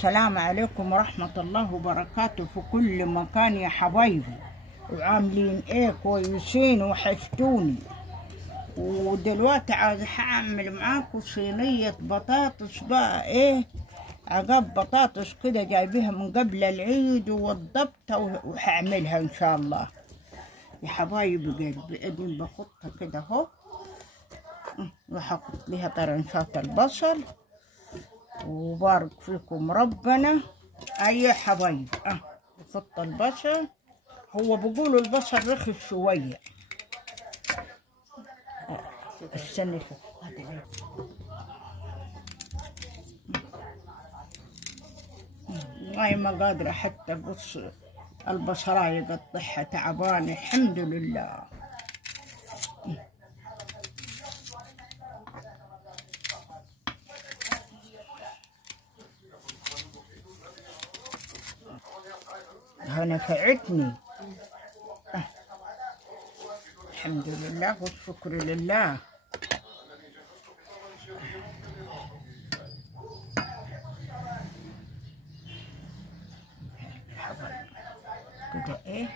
السلام عليكم ورحمة الله وبركاته في كل مكان يا حبايبي، وعاملين ايه؟ كويسين وحشتوني. ودلوقتي عايز هعمل معاكم صينية بطاطس بقى، ايه عقب بطاطس كده جايبيها من قبل العيد ووضبتها وهعملها ان شاء الله يا حبايبي قلبي. ادي بحطها كده اهو، وهحط ليها طرنشات البصل، وبارك فيكم ربنا. اي حبايب بحط البصل. هو بيقولوا البصل رخص شويه. استني والله ما قادره حتى بص البصلايه قطعها تعبانه. الحمد لله. نفعتني الحمد لله والشكر لله. كده ايه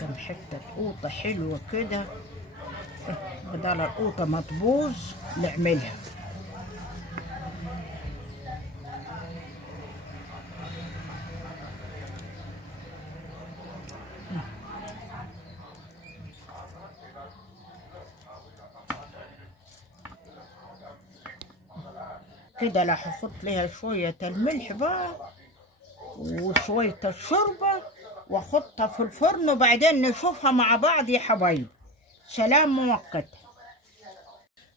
كم حتة قوطة حلوة كده، بدل القوطة ما تبوظ نعملها. كده راح احط لها شوية الملح بقى وشوية الشوربة واحطها في الفرن، وبعدين نشوفها مع بعض يا حبايبي. سلام مؤقت.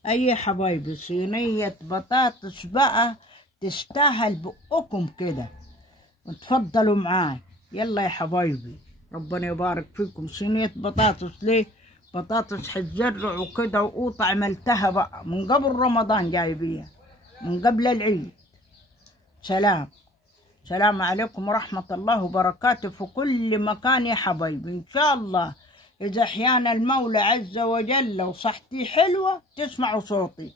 اي يا حبايبي، صينية بطاطس بقى تستاهل بقكم كده، وتفضلوا معاي. يلا يا حبايبي ربنا يبارك فيكم. صينية بطاطس ليه؟ بطاطس حتزرع وكده، وقوطة عملتها بقى من قبل رمضان، جايبيها من قبل العيد. سلام عليكم ورحمة الله وبركاته في كل مكان يا حبايبي. إن شاء الله إذا أحيانا المولى عز وجل وصحتي حلوة تسمعوا صوتي.